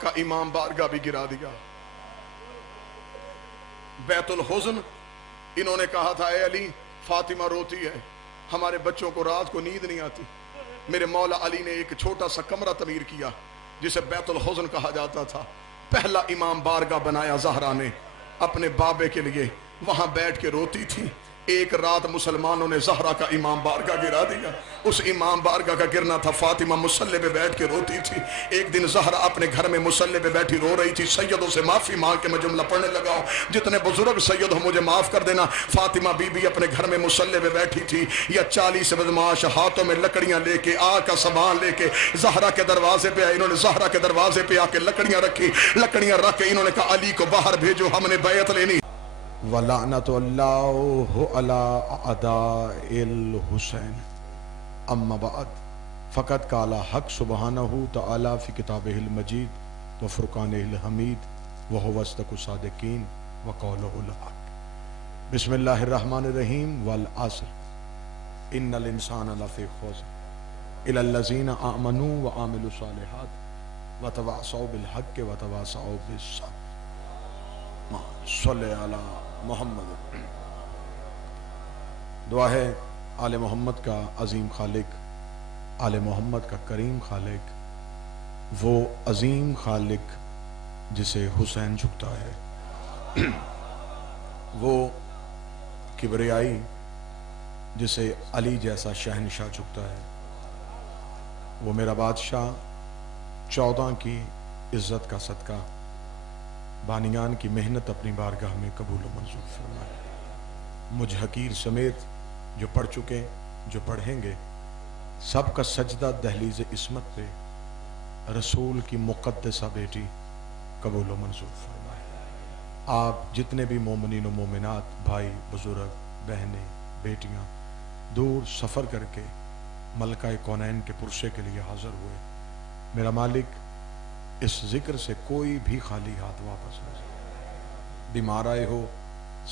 کا امام بارگاہ بھی گرا دیا۔ بیت الحزن انہوں نے کہا تھا اے علی فاطمہ روتی ہے، ہمارے بچوں کو رات کو نیند نہیں آتی۔ میرے مولا علی نے ایک چھوٹا سا کمرہ تعمیر کیا جسے بیت الحزن کہا جاتا تھا۔ پہلا امام بارگاہ بنایا زہرا نے اپنے بابے کے لیے، وہاں بیٹھ کے روتی تھی۔ ایک رات مسلمانوں نے زہرا کا امام بارگاہ گرا دیا۔ اس امام بارگاہ کا گرنا تھا، فاطمہ مصلی پہ بیٹھ کے روتی تھی۔ ایک دن زہرا اپنے گھر میں مصلی پہ بیٹھی رو رہی تھی، سیدوں سے معافی مانگ کے میں جملہ پڑھنے لگا ہوں، جتنے بزرگ سید ہو مجھے معاف کر دینا۔ فاطمہ بی بی اپنے گھر میں مصلی پہ بیٹھی تھی، یا 40 بدماش ہاتھوں میں لکڑیاں لے کے، آگ کا سامان لے کے زہرا کے دروازے پہ آئے۔ انہوں نے زہرا کے دروازے پہ آ کے لکڑیاں رکھی، لکڑیاں رکھ کے انہوں نے کہا علی کو باہر بھیجو، ہم نے بیعت لینی۔ وَلَعْنَةُ اللَّهُ عَلَىٰ أَعْدَاءِ الْحُسَيْنِ اما بعد فقد قال حق سبحانہ تعالی فی کتابہ المجید و فرقانہ الحمید وهو اصدق الصادقین وقولہ الحق۔ بسم اللہ الرحمن الرحیم۔ والعصر ان الانسان لفی خسر الا الذین آمنوا وعملوا الصالحات وتواصوا بالحق وتواصوا بالصبر۔ صلی علی محمد۔ دعا ہے آل محمد کا عظیم خالق، آل محمد کا کریم خالق، وہ عظیم خالق جسے حسین جھکتا ہے، وہ کبریائی جسے علی جیسا شہنشاہ جھکتا ہے، وہ میرا بادشاہ 14 کی عزت کا صدقہ بانیان کی محنت اپنی بارگاہ میں قبول و منظور فرمائے۔ مجھ حقیر سمیت جو پڑھ چکے، جو پڑھیں گے، سب کا سجدہ دہلیز عصمت پہ رسول کی مقدسہ بیٹی قبول و منظور فرمائے۔ آپ جتنے بھی مومنین و مومنات، بھائی، بزرگ، بہنیں، بیٹیاں دور سفر کر کے ملکہ کونین کے پرسے کے لیے حاضر ہوئے، میرا مالک اس ذکر سے کوئی بھی خالی ہاتھ واپس نہ جائے۔ بیمار آئے ہو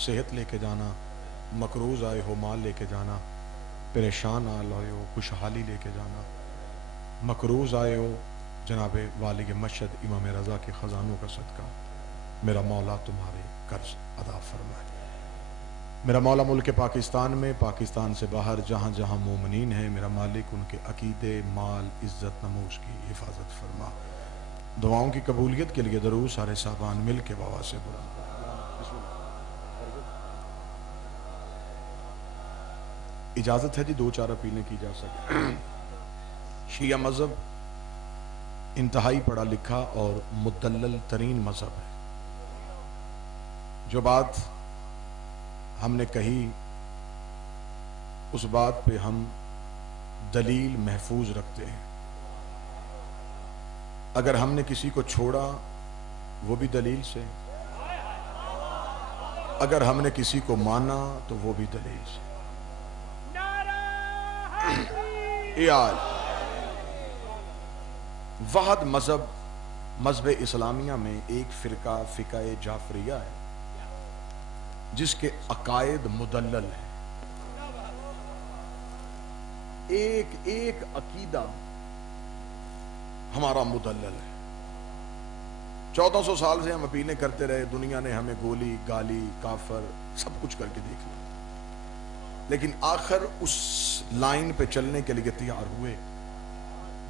صحت لے کے جانا، مقروض آئے ہو مال لے کے جانا، پریشان آئے ہو خوشحالی لے کے جانا، مقروض آئے ہو جناب والی مشہد امام رضا کے خزانوں کا صدقہ، میرا مولا تمہارے قرض ادا فرمائے۔ میرا مولا ملک پاکستان میں، پاکستان سے باہر جہاں جہاں مومنین ہیں، میرا مالک ان کے عقیدے، مال، عزت، نموز کی حفاظت فرما۔ دعاؤں کی قبولیت کے لیے درود سارے صاحبان مل کے بابا سے بلند۔ اجازت ہے جی 2 چارہ پینے کی جا سکے۔ شیعہ مذہب انتہائی پڑھا لکھا اور مدلل ترین مذہب ہے۔ جو بات ہم نے کہی اس بات پہ ہم دلیل محفوظ رکھتے ہیں۔ اگر ہم نے کسی کو چھوڑا وہ بھی دلیل سے، اگر ہم نے کسی کو مانا تو وہ بھی دلیل سے۔ وحد مذہب اسلامیہ میں ایک فرقہ، فقہ جعفریہ ہے، جس کے عقائد مدلل ہیں۔ ایک ایک عقیدہ ہمارا مدلل ہے۔ 1400 سال سے ہم اپیلیں کرتے رہے، دنیا نے ہمیں گولی، گالی، کافر سب کچھ کر کے دیکھ لیا، لیکن آخر اس لائن پہ چلنے کے لیے تیار ہوئے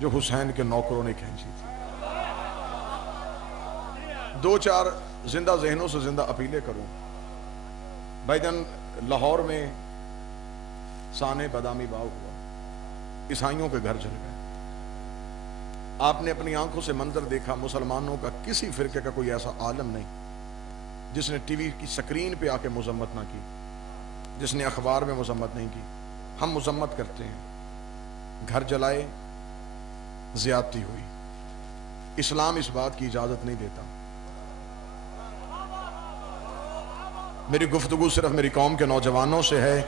جو حسین کے نوکروں نے کھینچی تھی۔ 2 4 زندہ ذہنوں سے زندہ اپیلیں کروں۔ بھائی جان، لاہور میں سانے بادامی باغ ہوا، عیسائیوں کے گھر چل گئے۔ آپ نے اپنی آنکھوں سے منظر دیکھا، مسلمانوں کا کسی فرقے کا کوئی ایسا عالم نہیں جس نے ٹی وی کی سکرین پہ آ کے مذمت نہ کی، جس نے اخبار میں مذمت نہیں کی۔ ہم مذمت کرتے ہیں، گھر جلائے، زیادتی ہوئی، اسلام اس بات کی اجازت نہیں دیتا۔ میری گفتگو صرف میری قوم کے نوجوانوں سے ہے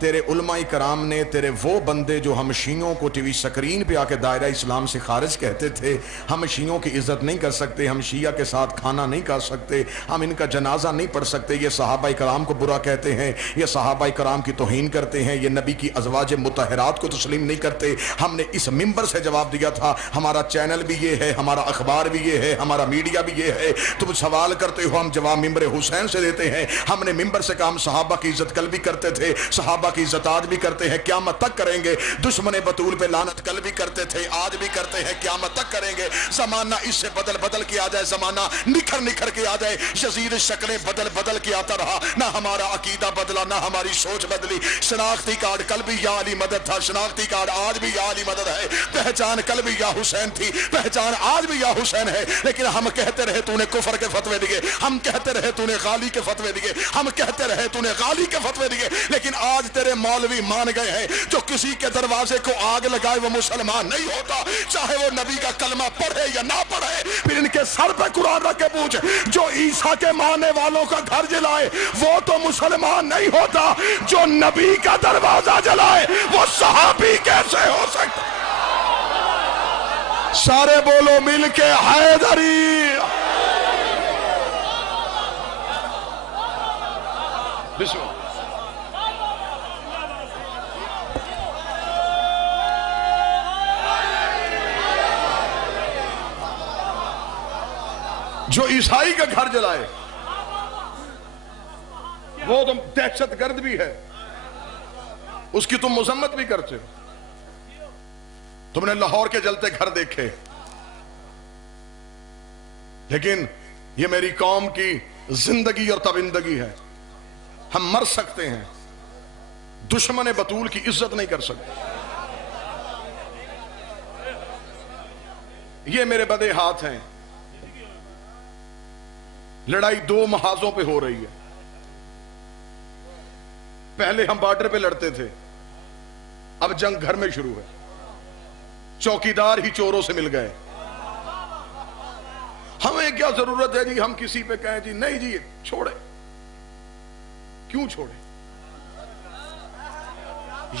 تیرے علماء کرام نے، تیرے وہ بندے جو ہم شیعوں کو ٹی وی سکرین پہ آ کے دائرہ اسلام سے خارج کہتے تھے، ہم شیعوں کی عزت نہیں کر سکتے، ہم شیعہ کے ساتھ کھانا نہیں کھا سکتے، ہم ان کا جنازہ نہیں پڑھ سکتے، یہ صحابہ کرام کو برا کہتے ہیں، یہ صحابہ کرام کی توہین کرتے ہیں، یہ نبی کی ازواج مطہرات کو تسلیم نہیں کرتے. ہم نے اس ممبر سے جواب دیا تھا، ہمارا چینل بھی یہ ہے، ہمارا اخبار بھی یہ ہے، ہمارا میڈیا بھی یہ ہے. تم سوال کرتے ہو، ہم جواب ممبر حسین سے دیتے ہیں. ہم نے ممبر سے کہا ہم صحابہ کی عزت کل بھی کرتے تھے، صحابہ کی عزت آج بھی کرتے ہیں، قیامت تک کریں گے. دشمن بطول پہ لعنت کل بھی کرتے تھے، آج بھی کرتے ہیں، قیامت تک کریں گے. زمانہ اس سے بدل بدل کے آ جائے، زمانہ نکھر نکھر کے آ جائے، یزید شکلیں بدل بدل کے آتا رہا، نہ ہمارا عقیدہ بدلا، نہ ہماری سوچ بدلی. شناختی کارڈ کل بھی یا علی مدد تھا، شناختی کارڈ آج بھی یا علی مدد ہے. پہچان کل بھی یا حسین تھی، پہچان آج بھی یا حسین ہے. لیکن ہم کہتے رہے تو نے کفر کے فتوے دیے، ہم کہتے رہے تو نے غالی کے فتوے دیے، ہم کہتے رہے تو نے غالی کے فتوے دیے. لیکن آج تیرے مولوی مان گئے ہیں، جو کسی کے دروازے کو آگ لگائے وہ مسلمان نہیں ہوتا، چاہے وہ نبی کا کلمہ پڑھے یا نہ پڑھے. پھر ان کے سر پہ قرآن رکھ کے پوچھ، جو عیسیٰ کے ماننے والوں کا گھر جلائے وہ تو مسلمان نہیں ہوتا، جو نبی کا دروازہ جلائے وہ صحابی کیسے ہو سکتا؟ سارے بولو مل کے حیدری. بسم اللہ. جو عیسائی کا گھر جلائے وہ تم دہشت گرد بھی ہے، اس کی تم مذمت بھی کرتے ہو. تم نے لاہور کے جلتے گھر دیکھے، لیکن یہ میری قوم کی زندگی اور تابندگی ہے. ہم مر سکتے ہیں، دشمن بطول کی عزت نہیں کر سکتے. یہ میرے بدے ہاتھ ہیں. لڑائی دو محاذوں پہ ہو رہی ہے. پہلے ہم بارڈر پہ لڑتے تھے، اب جنگ گھر میں شروع ہے. چوکیدار ہی چوروں سے مل گئے. ہمیں کیا ضرورت ہے جی ہم کسی پہ کہیں جی نہیں جی چھوڑے؟ کیوں چھوڑے؟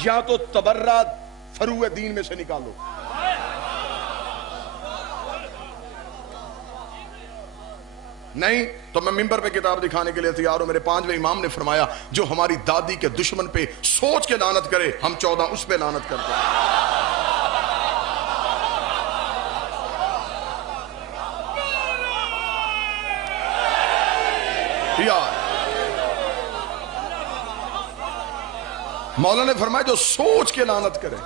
یا تو تبرہ فروع دین میں سے نکالو، نہیں تو میں ممبر پہ کتاب دکھانے کے لیے تیار ہوں. میرے 5ویں امام نے فرمایا جو ہماری دادی کے دشمن پہ سوچ کے لعنت کرے، ہم 14 اس پہ لعنت کرتے ہیں. مولا نے فرمایا جو سوچ کے لعنت کرے،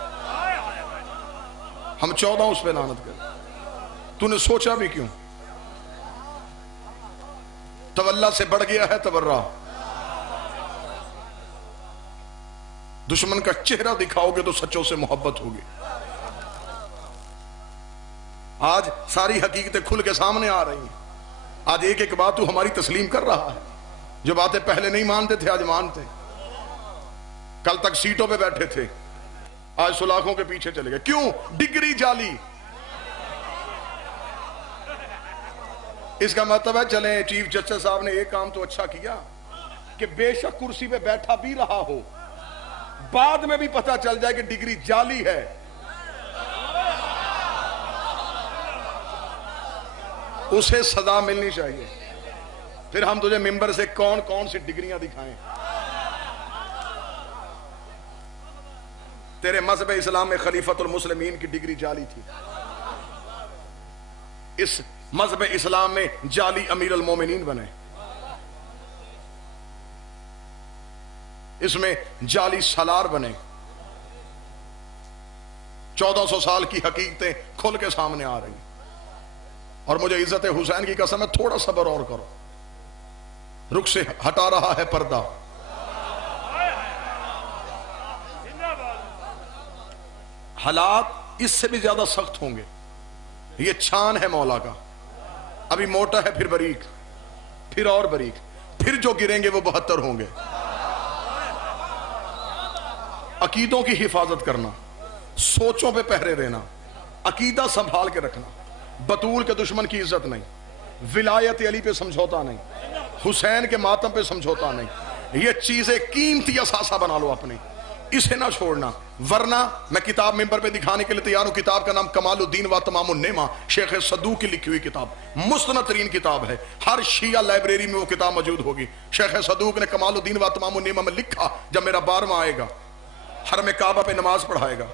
ہم 14 اس پہ لعنت کریں. تو نے سوچا بھی کیوں؟ تولا سے بڑھ گیا ہے تبرہ. دشمن کا چہرہ دکھاؤ گے تو سچوں سے محبت ہوگی. آج ساری حقیقتیں کھل کے سامنے آ رہی ہیں. آج ایک ایک بات تو ہماری تسلیم کر رہا ہے. جو باتیں پہلے نہیں مانتے تھے آج مانتے. کل تک سیٹوں پہ بیٹھے تھے، آج سلاخوں کے پیچھے چلے گئے. کیوں؟ ڈگری جعلی. اس کا مطلب ہے چلیں چیف جسٹس صاحب نے ایک کام تو اچھا کیا کہ بے شک کرسی پہ بیٹھا بھی رہا ہو، بعد میں بھی پتہ چل جائے کہ ڈگری جعلی ہے. اسے سزا ملنی چاہیے. پھر ہم تجھے ممبر سے کون کون سی ڈگریاں دکھائیں. تیرے مذہب اسلام میں خلیفۃ المسلمین کی ڈگری جعلی تھی. اس مذہب اسلام میں جعلی امیر المومنین بنے. اس میں جعلی سالار بنے. 1400 سال کی حقیقتیں کھل کے سامنے آ رہی ہیں. اور مجھے عزت حسین کی قسم ہے تھوڑا صبر اور کرو. رخ سے ہٹا رہا ہے پردہ. حالات اس سے بھی زیادہ سخت ہوں گے. یہ چھان ہے مولا کا. ابھی موٹا ہے پھر باریک، پھر اور باریک، پھر جو گریں گے وہ 72 ہوں گے. عقیدوں کی حفاظت کرنا، سوچوں پہ پہرے دینا، عقیدہ سنبھال کے رکھنا. بطول کے دشمن کی عزت نہیں، ولایت علی پہ سمجھوتا نہیں، حسین کے ماتم پہ سمجھوتا نہیں. یہ چیزیں قیمتی اثاثہ بنا لو اپنے. اسے نہ چھوڑنا، ورنہ میں کتاب ممبر پہ دکھانے کے لیے تیار ہوں. کتاب کا نام کمال الدین و تمام النعمہ، شیخ صدوق کی لکھی ہوئی کتاب، مستند ترین کتاب ہے. ہر شیعہ لائبریری میں وہ کتاب موجود ہوگی. شیخ صدوق نے کمال الدین و تمام النعمہ میں لکھا، جب میرا 12واں آئے گا حرم کعبہ پہ نماز پڑھائے گا،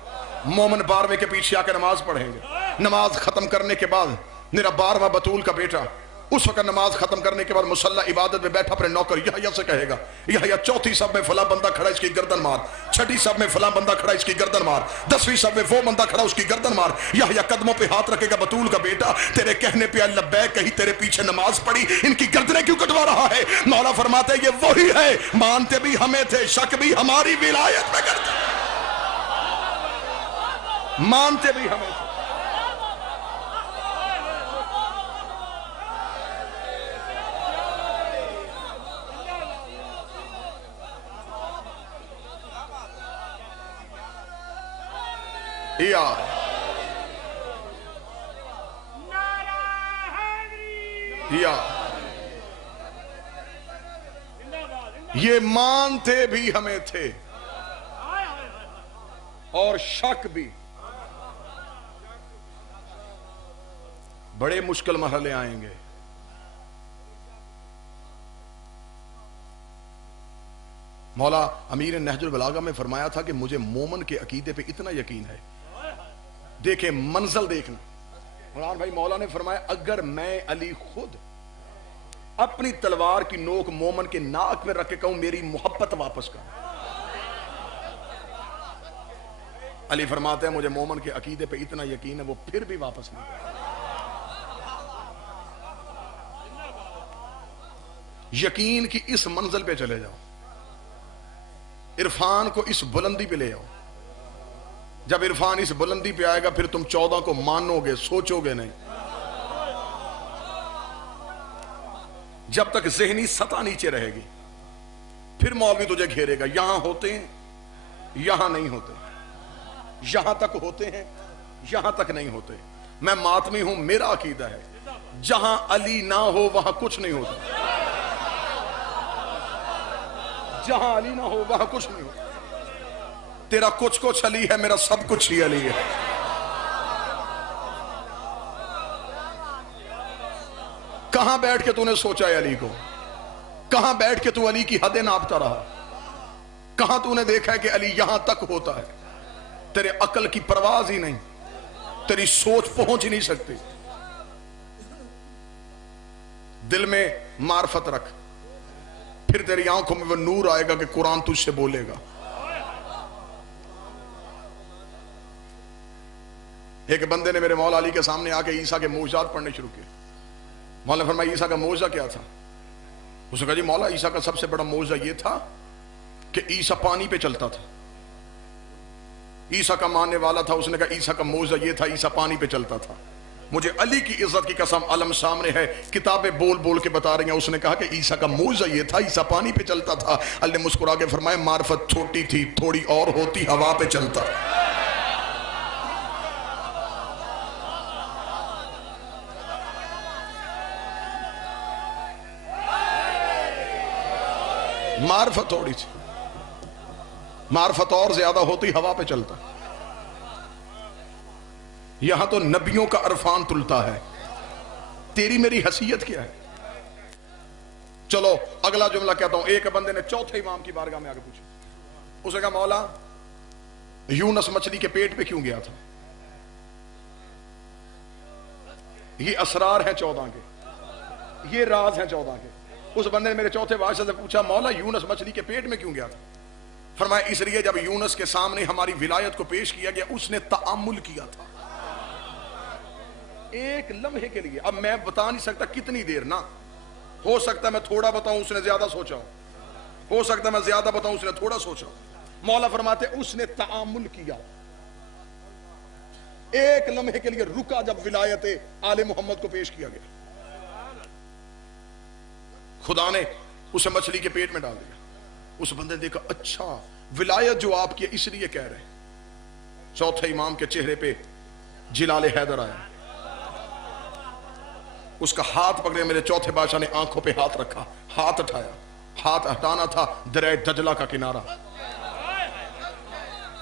مومن 12ویں کے پیچھے آ کے نماز پڑھیں گے. نماز ختم کرنے کے بعد میرا 12واں بطول کا بیٹا اس وقت نماز ختم کرنے کے بعد مصلی عبادت میں بیٹھا اپنے نوکر یحییٰ سے کہے گا، یحییٰ چوتھی صف میں فلاں بندہ کھڑا اس کی گردن مار، چھٹی صف میں فلاں بندہ کھڑا اس کی گردن مار، 10ویں صف میں وہ بندہ کھڑا اس کی گردن مار. یحییٰ قدموں پہ ہاتھ رکھے گا، بطول کا بیٹا تیرے کہنے پہ لبیک کہی تیرے پیچھے نماز پڑھی، ان کی گردنیں کیوں کٹوا رہا ہے؟ مولا فرماتے ہیں یہ وہی ہے، مانتے بھی ہمیں تھے، شک بھی ہماری ولایت میں کرتے، مانتے بھی ہمیں تھے. یہ مانتے بھی ہمیں تھے اور شک بھی. بڑے مشکل مرحلے آئیں گے. مولا امیر نہج البلاغہ میں فرمایا تھا کہ مجھے مومن کے عقیدے پہ اتنا یقین ہے. دیکھیں منزل دیکھنا. قرآن بھائی مولا نے فرمایا اگر میں علی خود اپنی تلوار کی نوک مومن کے ناک میں رکھ کے کہوں میری محبت واپس کر، علی فرماتے ہیں مجھے مومن کے عقیدے پہ اتنا یقین ہے وہ پھر بھی واپس نہیں کرے. یقین کی اس منزل پہ چلے جاؤ، عرفان کو اس بلندی پہ لے آؤ. جب عرفان اس بلندی پہ آئے گا پھر تم 14 کو مانو گے، سوچو گے نہیں. جب تک ذہنی سطح نیچے رہے گی پھر مولوی تجھے گھیرے گا، یہاں ہوتے ہیں یہاں نہیں ہوتے، یہاں تک ہوتے ہیں یہاں تک نہیں ہوتے. میں ماتمی ہوں، میرا عقیدہ ہے جہاں علی نہ ہو وہاں کچھ نہیں ہوتا، جہاں علی نہ ہو وہاں کچھ نہیں ہوتا. تیرا کچھ علی ہے، میرا سب کچھ ہی علی ہے. کہاں بیٹھ کے تو نے سوچا ہے علی کو؟ کہاں بیٹھ کے تو علی کی حدیں ناپتا رہا؟ کہاں تو نے دیکھا ہے کہ علی یہاں تک ہوتا ہے؟ تیرے عقل کی پرواز ہی نہیں، تیری سوچ پہنچ ہی نہیں سکتی. دل میں معرفت رکھ، پھر تیری آنکھوں میں وہ نور آئے گا کہ قرآن تجھ سے بولے گا. ایک بندے نے میرے مولا علی کے سامنے آ کے عیسیٰ کے معجزات پڑھنے شروع کیے. مولا نے فرمایا عیسیٰ کا معجزہ کیا تھا؟ اس نے کہا جی مولا عیسیٰ کا سب سے بڑا معجزہ یہ تھا کہ عیسیٰ پانی پہ چلتا تھا. عیسیٰ کا ماننے والا تھا، اس نے کہا عیسیٰ کا معجزہ یہ تھا عیسیٰ پانی پہ چلتا تھا. مجھے علی کی عزت کی قسم، علم سامنے ہے، کتابیں بول بول کے بتا رہی ہیں. اس نے کہا کہ عیسیٰ کا معجزہ یہ تھا عیسیٰ پانی پہ چلتا تھا. علی نے مسکرا کے فرمایا معرفت چھوٹی تھی، تھوڑی اور ہوتی ہوا پہ چلتا. معرفت تھوڑی تھی، معرفت اور زیادہ ہوتی ہوا پہ چلتا. یہاں تو نبیوں کا عرفان تلتا ہے، تیری میری حیثیت کیا ہے؟ چلو اگلا جملہ کہتا ہوں. ایک بندے نے چوتھے امام کی بارگاہ میں آگے پوچھا، اس نے کہا مولا یونس مچھلی کے پیٹ پہ کیوں گیا تھا؟ یہ اسرار ہیں 14 کے، یہ راز ہیں 14 کے. اس بندے نے میرے چوتھے بادشاہ سے پوچھا مولا یونس مچھلی کے پیٹ میں کیوں گیا تھا؟ فرمایا اس لیے جب یونس کے سامنے ہماری ولایت کو پیش کیا گیا اس نے تأمل کیا تھا ایک لمحے کے لیے. اب میں بتا نہیں سکتا کتنی دیر، نہ ہو سکتا میں تھوڑا بتاؤں اس نے زیادہ سوچا ہو سکتا میں زیادہ بتاؤں اس نے تھوڑا سوچا. مولا فرماتے اس نے تأمل کیا، ایک لمحے کے لیے رکا جب ولایت آل محمد کو پیش کیا گیا. خدا نے اسے مچھلی کے پیٹ میں ڈال دیا. اس بندے نے دیکھا اچھا ولایت جو آپ کی اس لیے کہہ رہے ہیں. چوتھے امام کے چہرے پہ جلال حیدر آیا، اس کا ہاتھ پکڑے. میرے چوتھے بادشاہ نے آنکھوں پہ ہاتھ رکھا، ہاتھ اٹھایا، ہاتھ ہٹانا تھا دریا دجلہ کا کنارہ.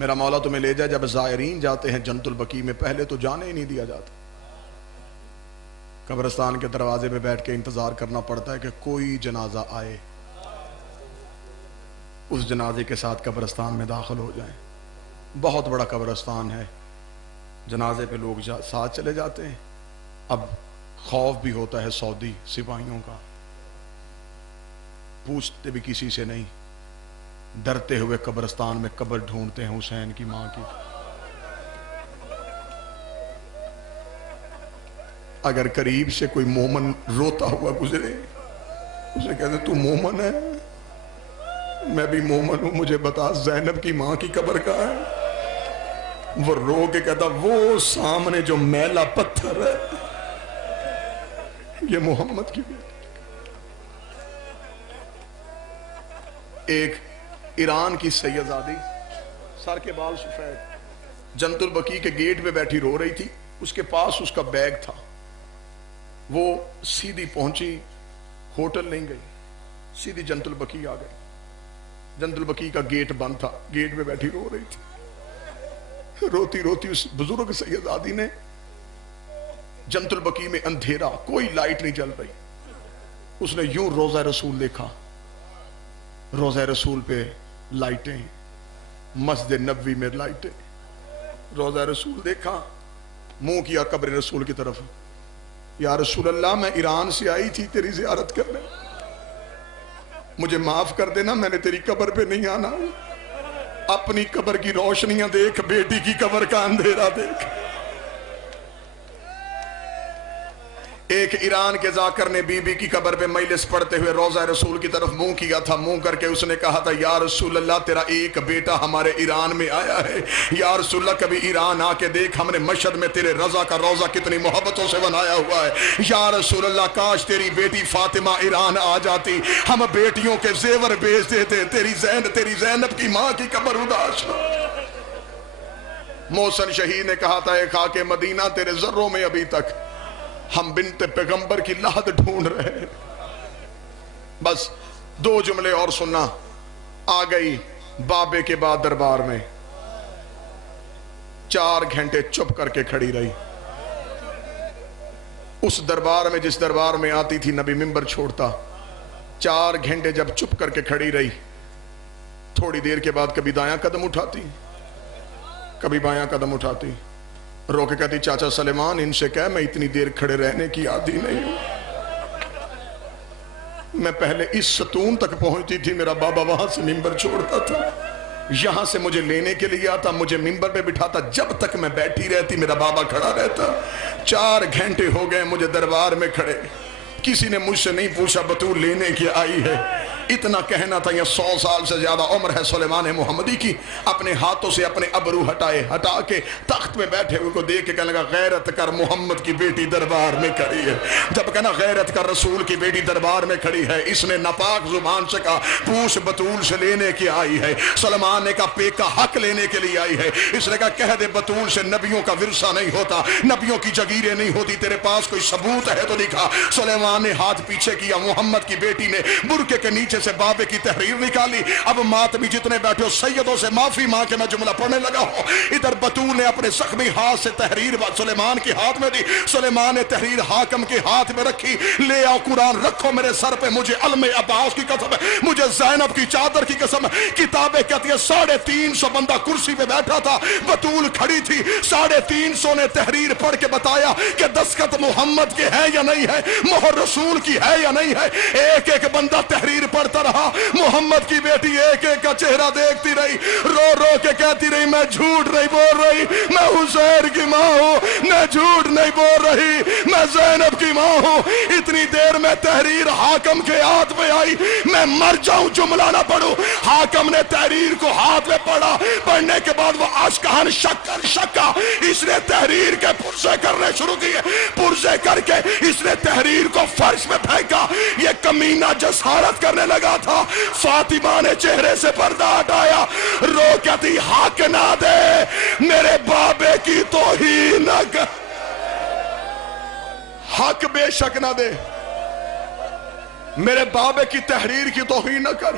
میرا مولا تمہیں لے جائے جب زائرین جاتے ہیں جنت البقیع میں، پہلے تو جانے ہی نہیں دیا جاتا، قبرستان کے دروازے پہ بیٹھ کے انتظار کرنا پڑتا ہے کہ کوئی جنازہ آئے، اس جنازے کے ساتھ قبرستان میں داخل ہو جائیں۔ بہت بڑا قبرستان ہے، جنازے پہ لوگ ساتھ چلے جاتے ہیں۔ اب خوف بھی ہوتا ہے سعودی سپاہیوں کا، پوچھتے بھی کسی سے نہیں، ڈرتے ہوئے قبرستان میں قبر ڈھونڈتے ہیں حسین کی ماں کی۔ اگر قریب سے کوئی مومن روتا ہوا گزرے، اسے کہتے تو مومن ہے؟ میں بھی مومن ہوں، مجھے بتا زینب کی ماں کی قبر کہاں ہے؟ وہ رو کے کہتا وہ سامنے جو میلا پتھر ہے یہ محمد کی بیٹی۔ ایک ایران کی سیدزادی، سر کے بال سفید، جنت البقیع کے گیٹ پہ بیٹھی رو رہی تھی، اس کے پاس اس کا بیگ تھا، وہ سیدھی پہنچی، ہوٹل نہیں گئی، سیدھی جنت البقیع آ گئی۔ جنت البقیع کا گیٹ بند تھا، گیٹ پہ بیٹھی رو رہی تھی، روتی روتی اس بزرگ سیدزادی نے، جنت البقیع میں اندھیرا، کوئی لائٹ نہیں جل رہی، اس نے یوں روضہ رسول دیکھا، روضہ رسول پہ لائٹیں، مسجد نبوی میں لائٹیں، روضہ رسول دیکھا، منہ کیا قبر رسول کی طرف، یا رسول اللہ میں ایران سے آئی تھی تیری زیارت کرنے، مجھے معاف کر دینا، میں نے تیری قبر پہ نہیں آنا، اپنی قبر کی روشنیاں دیکھ، بیٹی کی قبر کا اندھیرا دیکھ۔ ایک ایران کے ذاکر نے بی بی کی قبر پہ مجلس پڑھتے ہوئے روضہ رسول کی طرف منہ کیا تھا، منہ کر کے اس نے کہا تھا یا رسول اللہ تیرا ایک بیٹا ہمارے ایران میں آیا ہے، یا رسول اللہ کبھی ایران آ کے دیکھ، ہم نے مشہد میں تیرے رضا کا روضہ کتنی محبتوں سے بنایا ہوا ہے، یا رسول اللہ کاش تیری بیٹی فاطمہ ایران آ جاتی، ہم بیٹیوں کے زیور بیچ دیتے، تیری زینب کی ماں کی قبر اداس نہ۔ محسن شہید نے کہا تھا اے خاک مدینہ تیرے ذروں میں ابھی تک ہم بنت پیغمبر کی لحد ڈھونڈ رہے ہیں۔ بس دو جملے اور سننا، آ گئی بابے کے بعد دربار میں، 4 گھنٹے چپ کر کے کھڑی رہی، اس دربار میں جس دربار میں آتی تھی نبی منبر چھوڑتا، 4 گھنٹے جب چپ کر کے کھڑی رہی، تھوڑی دیر کے بعد کبھی دایاں قدم اٹھاتی، کبھی بایاں قدم اٹھاتی، رو کے کہتی چاچا سلیمان ان سے کہہ میں اتنی دیر کھڑے رہنے کی عادی نہیں ہوں، میں پہلے اس ستون تک پہنچتی تھی، میرا بابا وہاں سے منبر چھوڑتا تھا، یہاں سے مجھے لینے کے لیے آتا، مجھے منبر پہ بٹھاتا، جب تک میں بیٹھی رہتی میرا بابا کھڑا رہتا۔ 4 گھنٹے ہو گئے مجھے دربار میں کھڑے، کسی نے مجھ سے نہیں پوچھا بطول لینے کی آئی ہے، اتنا کہنا تھا یہ 100 سال سے زیادہ عمر ہے سلیمان محمدی کی، اپنے ہاتھوں سے اپنے ابرو ہٹا کے تخت میں بیٹھے ہوئے کو دیکھ کے کہنے لگا غیرت کر محمد کی بیٹی دربار میں کھڑی ہے۔ جب کہنا غیرت کر رسول کی بیٹی دربار میں کھڑی ہے، اس نے ناپاک زبان سے کہا پوچھ بطول سے لینے کی آئی ہے، سلیمان نے کہا پے کا حق لینے کے لیے آئی ہے، اس نے کہا کہہ دے بطول سے نبیوں کا ورثہ نہیں ہوتا، نبیوں کی جگیریں نہیں ہوتی، تیرے پاس کوئی ثبوت ہے تو دکھا۔ سلیمان نے ہاتھ پیچھے کیا، محمد کی بیٹی نے برقعے کے نیچے سے بابے کی تحریر نکالی، اب ماتمی جتنے بیٹھے ہو سیدوں سے معافی مانگ کے میں جملہ پڑھنے لگا ہوں، ادھر بطول نے اپنے زخمی ہاتھ سے تحریر سلیمان کے ہاتھ میں دی، سلیمان نے تحریر حاکم کے ہاتھ میں رکھی، لے آؤ قرآن رکھو میرے سر پہ، مجھے علم عباس کی قسم ہے، مجھے زینب کی چادر کی قسم ہے، کتابیں کہتی ہیں 350 بندہ کرسی پہ بیٹھا تھا، بطول کھڑی تھی، 350 نے تحریر پڑھ کے بتایا کہ دستخط محمد کے ہے یا نہیں ہے، مہر رسول کی ہے یا نہیں ہے، ایک ایک بندہ تحریر پڑھتا رہا، محمد کی بیٹی ایک ایک کا چہرہ دیکھتی رہی، رو رو کے کہتی رہی میں جھوٹ نہیں بول رہی، میں حسین کی ماں ہوں، میں جھوٹ نہیں بول رہی، میں زینب کی ماں ہوں۔ اتنی دیر میں تحریر حاکم کے ہاتھ میں آئی، میں مر جاؤں جملہ نہ پڑھوں، حاکم نے تحریر کو ہاتھ میں پڑھا، پڑھنے کے بعد وہ اشکہن شکا، اس نے تحریر کے پرزے کرنے شروع کیے، پرزے کر کے اس نے تحریر کو فرش میں پھینکا، یہ کمینہ جسارت کرنے لگا تھا، فاطمہ نے چہرے سے پردہ ہٹایا، رو کہتی حق نہ دے میرے بابے کی توہین نہ کر، حق بے شک نہ دے میرے بابے کی تحریر کی توہین نہ کر،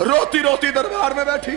روتی روتی دربار میں بیٹھی،